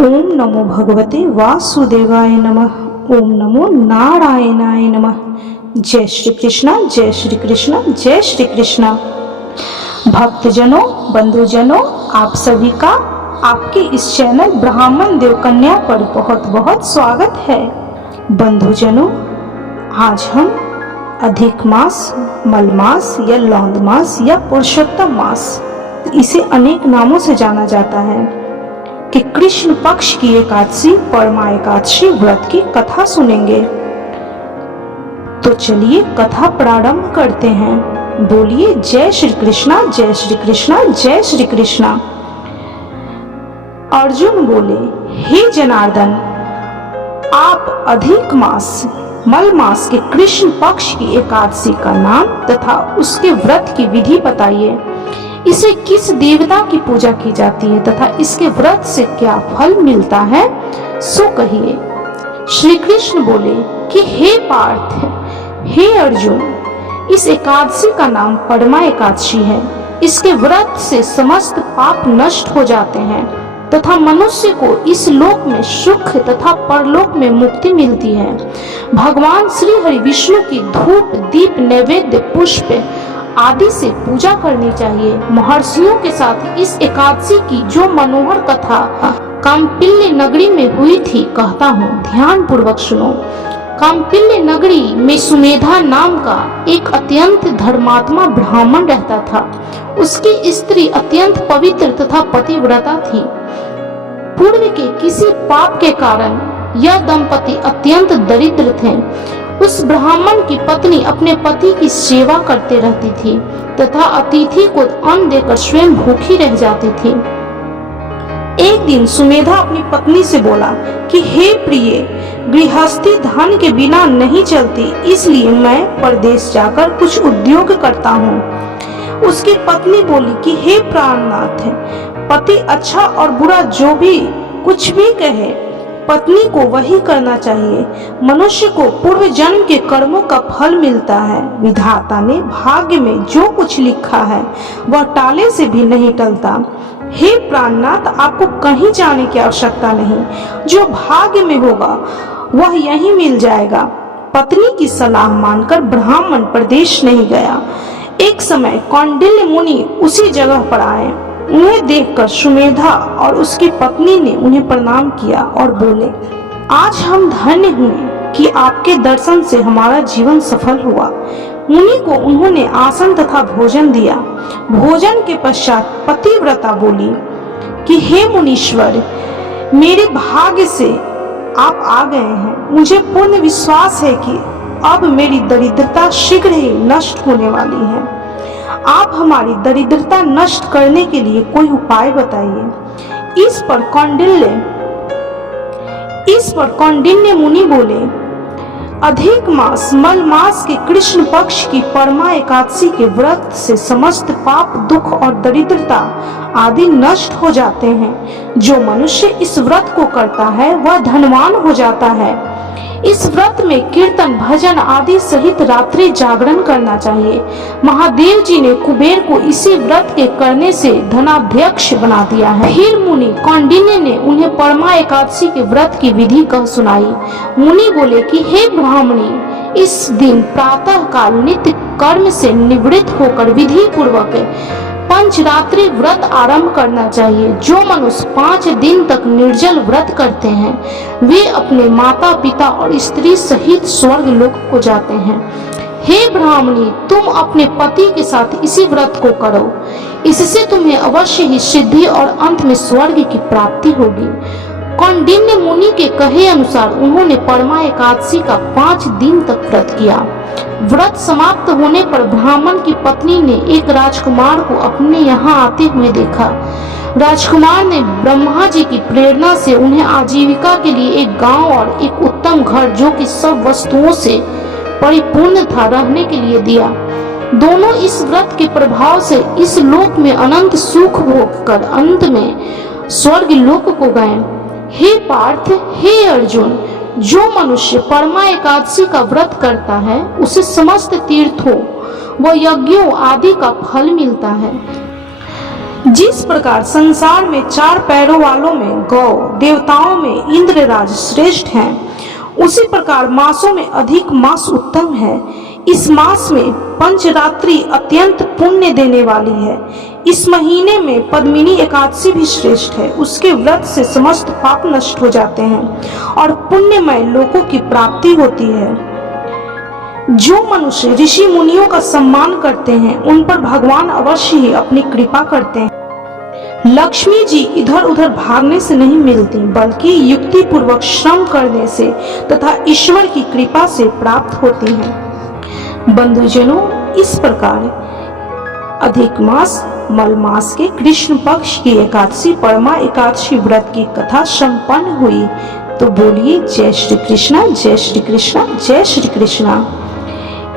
ओम नमो भगवते वासुदेवाय नमः। ओम नमो नारायणाय नमः। जय श्री कृष्णा, जय श्री कृष्णा, जय श्री कृष्णा। भक्तजनों, बंधुजनों, आप सभी का आपके इस चैनल ब्राह्मण देव कन्या पर बहुत बहुत स्वागत है। बंधुजनों, आज हम अधिक मास, मल मास या लौंद मास या पुरुषोत्तम मास, इसे अनेक नामों से जाना जाता है, कि कृष्ण पक्ष की एकादशी परमा एकादशी व्रत की कथा सुनेंगे। तो चलिए कथा प्रारंभ करते हैं। बोलिए जय श्री कृष्णा, जय श्री कृष्णा, जय श्री कृष्णा। अर्जुन बोले, हे जनार्दन, आप अधिक मास मल मास के कृष्ण पक्ष की एकादशी का नाम तथा उसके व्रत की विधि बताइए। इसे किस देवता की पूजा की जाती है तथा इसके व्रत से क्या फल मिलता है, सो कहिए। श्री कृष्ण बोले कि हे पार्थ, हे अर्जुन, इस एकादशी का नाम परमा एकादशी है। इसके व्रत से समस्त पाप नष्ट हो जाते हैं तथा मनुष्य को इस लोक में सुख तथा परलोक में मुक्ति मिलती है। भगवान श्री हरि विष्णु की धूप, दीप, नैवेद्य, पुष्प आदि से पूजा करनी चाहिए। महर्षियों के साथ इस एकादशी की जो मनोहर कथा काम्पिल्य नगरी में हुई थी, कहता हूँ, ध्यान पूर्वक सुनो। काम्पिल्य नगरी में सुमेधा नाम का एक अत्यंत धर्मात्मा ब्राह्मण रहता था। उसकी स्त्री अत्यंत पवित्र तथा पतिव्रता थी। पूर्व के किसी पाप के कारण यह दंपति अत्यंत दरिद्र थे। उस ब्राह्मण की पत्नी अपने पति की सेवा करते रहती थी तथा अतिथि को अन्न देकर स्वयं भूखी रह जाती थी। एक दिन सुमेधा अपनी पत्नी से बोला कि हे प्रिय, गृहस्थी धन के बिना नहीं चलती, इसलिए मैं परदेश जाकर कुछ उद्योग करता हूँ। उसकी पत्नी बोली कि हे प्राणनाथ, पति अच्छा और बुरा जो भी कुछ भी कहे, पत्नी को वही करना चाहिए। मनुष्य को पूर्व जन्म के कर्मों का फल मिलता है। विधाता ने भाग्य में जो कुछ लिखा है वह टाले से भी नहीं टलता। हे प्राणनाथ, आपको कहीं जाने की आवश्यकता नहीं। जो भाग्य में होगा वह यहीं मिल जाएगा। पत्नी की सलाह मानकर ब्राह्मण प्रदेश नहीं गया। एक समय कौंडिल्य मुनि उसी जगह पर आए। उन्हें देखकर सुमेधा और उसकी पत्नी ने उन्हें प्रणाम किया और बोले, आज हम धन्य हुए कि आपके दर्शन से हमारा जीवन सफल हुआ। मुनि को उन्होंने आसन तथा भोजन दिया। भोजन के पश्चात पतिव्रता बोली कि हे मुनीश्वर, मेरे भाग्य से आप आ गए हैं। मुझे पूर्ण विश्वास है कि अब मेरी दरिद्रता शीघ्र ही नष्ट होने वाली है। आप हमारी दरिद्रता नष्ट करने के लिए कोई उपाय बताइए। इस पर कौंडिन्य मुनि बोले, अधिक मास मल मास के कृष्ण पक्ष की परमा एकादशी के व्रत से समस्त पाप, दुख और दरिद्रता आदि नष्ट हो जाते हैं। जो मनुष्य इस व्रत को करता है वह धनवान हो जाता है। इस व्रत में कीर्तन, भजन आदि सहित रात्रि जागरण करना चाहिए। महादेव जी ने कुबेर को इसी व्रत के करने से धनाध्यक्ष बना दिया है। फिर मुनि कौंडिन्य ने उन्हें परमा एकादशी के व्रत की विधि कह सुनाई। मुनि बोले कि हे ब्राह्मणी, इस दिन प्रातः काल नित्य कर्म से निवृत्त होकर विधि पूर्वक पंचरात्रि व्रत आरंभ करना चाहिए। जो मनुष्य 5 दिन तक निर्जल व्रत करते हैं वे अपने माता पिता और स्त्री सहित स्वर्ग लोक को जाते हैं। हे ब्राह्मणी, तुम अपने पति के साथ इसी व्रत को करो। इससे तुम्हें अवश्य ही सिद्धि और अंत में स्वर्ग की प्राप्ति होगी। कौंडिन्य मुनि के कहे अनुसार उन्होंने परमा एकादशी का 5 दिन तक व्रत किया। व्रत समाप्त होने पर ब्राह्मण की पत्नी ने एक राजकुमार को अपने यहाँ आते हुए देखा। राजकुमार ने ब्रह्मा जी की प्रेरणा से उन्हें आजीविका के लिए एक गांव और एक उत्तम घर, जो कि सब वस्तुओं से परिपूर्ण था, रहने के लिए दिया। दोनों इस व्रत के प्रभाव से इस लोक में अनंत सुख भोग कर अंत में स्वर्ग लोक को गए। हे पार्थ, हे अर्जुन, जो मनुष्य परमा एकादशी का व्रत करता है उसे समस्त तीर्थों व यज्ञों आदि का फल मिलता है। जिस प्रकार संसार में 4 पैरों वालों में गौ, देवताओं में इंद्रराज श्रेष्ठ हैं, उसी प्रकार मासों में अधिक मास उत्तम है। इस मास में पंचरात्रि अत्यंत पुण्य देने वाली है। इस महीने में पद्मिनी एकादशी भी श्रेष्ठ है। उसके व्रत से समस्त पाप नष्ट हो जाते हैं और पुण्यमय लोकों की प्राप्ति होती है। जो मनुष्य ऋषि मुनियों का सम्मान करते हैं, उन पर भगवान अवश्य ही अपनी कृपा करते हैं। लक्ष्मी जी इधर उधर भागने से नहीं मिलती, बल्कि युक्ति पूर्वक श्रम करने से तथा ईश्वर की कृपा से प्राप्त होती हैं। बंधुजनों, इस प्रकार अधिक मास मल मास के कृष्ण पक्ष की एकादशी परमा एकादशी व्रत की कथा संपन्न हुई। तो बोलिए जय श्री कृष्णा, जय श्री कृष्णा, जय श्री कृष्णा।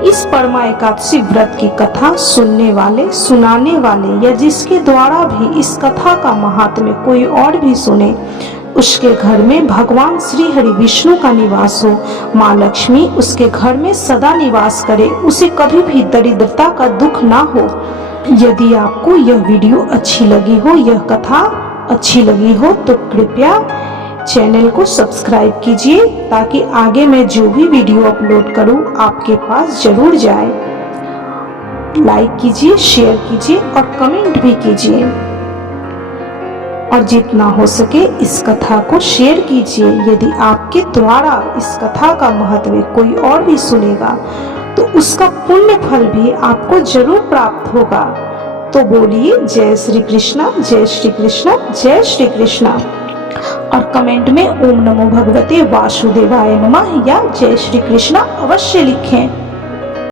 इस परमा एकादशी व्रत की कथा सुनने वाले, सुनाने वाले या जिसके द्वारा भी इस कथा का महात्म्य कोई और भी सुने, उसके घर में भगवान श्री हरि विष्णु का निवास हो, माँ लक्ष्मी उसके घर में सदा निवास करे, उसे कभी भी दरिद्रता का दुख ना हो। यदि आपको यह वीडियो अच्छी लगी हो, यह कथा अच्छी लगी हो, तो कृपया चैनल को सब्सक्राइब कीजिए, ताकि आगे मैं जो भी वीडियो अपलोड करूं आपके पास जरूर जाए। लाइक कीजिए, शेयर कीजिए और कमेंट भी कीजिए, और जितना हो सके इस कथा को शेयर कीजिए। यदि आपके द्वारा इस कथा का महत्व कोई और भी सुनेगा, तो उसका पुण्य फल भी आपको जरूर प्राप्त होगा। तो बोलिए जय श्री कृष्णा, जय श्री कृष्णा, जय श्री कृष्णा, और कमेंट में ओम नमो भगवते वासुदेवाय नमः या जय श्री कृष्णा अवश्य लिखें।